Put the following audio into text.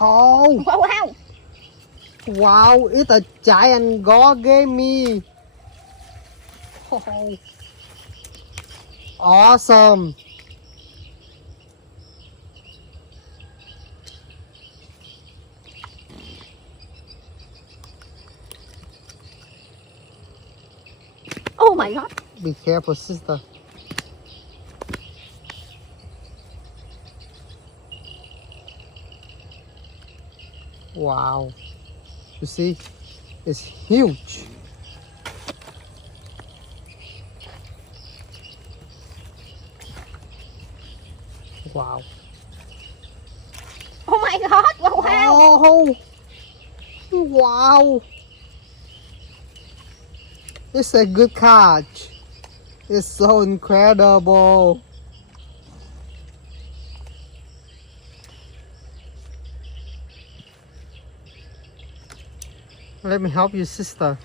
Oh, Wow, wow. wow, it's a giant Gorgami. Oh, awesome. Oh my god. Be careful, sister. Wow. You see, it's huge. Wow. Oh my god. Wow, wow. Oh, wow. It's a good catch. It's so incredible. Let me help you, sister.